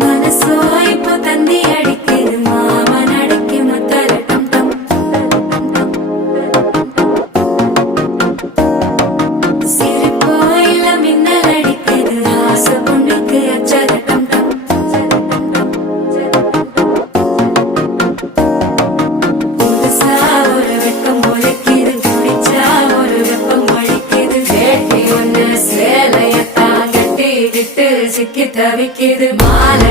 மனசோ இப்போ தந்தி அடிக்குது மாமன் அடிக்கு மத்தல டம் டம். சிரிப்போ இல்ல மின்னல் அடிக்குது ஆசை பொண்ணுக்கு அச்சத டம் டம். புதுசா ஒரு வெக்கம் முளைக்குது குடிச்சா ஒரு வெப்பம் அடிக்குது வேட்டி ஒண்ணு சேலையத்தான் கட்டிக்கிட்டு சிக்கி தவிக்குது மாலை